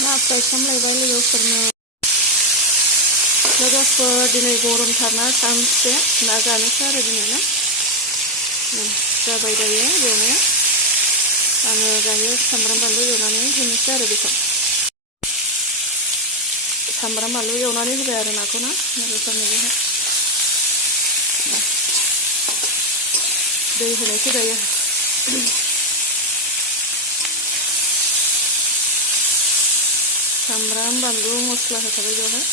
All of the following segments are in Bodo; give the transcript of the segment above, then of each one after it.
ना फ्राय खालामलायबाय लोगोफोर दिनै गरमथारना सानसे ना जानोसै आरो दिनै ना जाबाय दायो एवनाया आङो दायो सामब्राम बानलु एवनानै होनोसै आरो बेखौ सामब्राम बानलु एवनानै होबाय आरो नाखौ ना लोगोफोरनोबोहाय दै होनायसै दायो सामब्राम बानलु मस्ला होखाबाय बेवहाय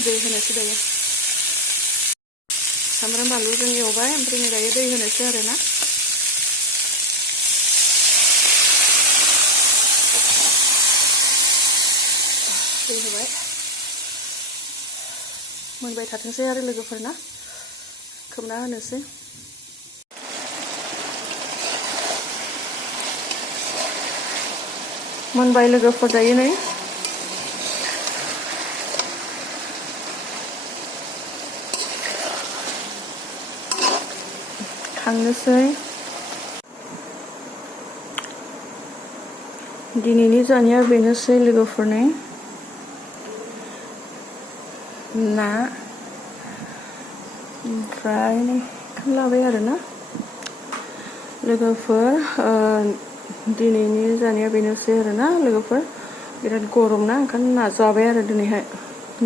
दै होनोसै दायो सामब्राम बानलुजों एवबाय ओमफ्राय दायो दै होनोसै आरो ना दै होबाय मोनबाय थाथोंसै आरो लोगोफोरना खोबना होनोसै मोनबाय लोगोफोर दायो नै खांनोसै दिनैनि जानाया बेनोसै लोगोफोरनि ना ओमफ्राय ओंखाम लाबाय आरोना लोगोफोर दिनैनि जानाया बेनोसै आरोना लोगोफोर बिराद गरम ना ओंखायनो ना जाबाय आरो दिनैहाय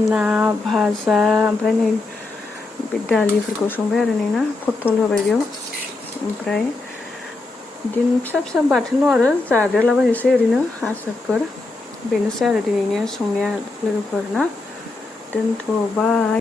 ना भाजा ओमफ्राय नै बे दालिफोरखौ संबाय आरो नै ना पटल होबाय बेयाव ओमफ्राय बिदिनो फिसा फिसा बाथोनल' आरो जादेरलाबायनोसै ओरैनो आसारफोर बेनोसै आरो दिनैनि संनाया लोगोफोर ना दोनथ'बाय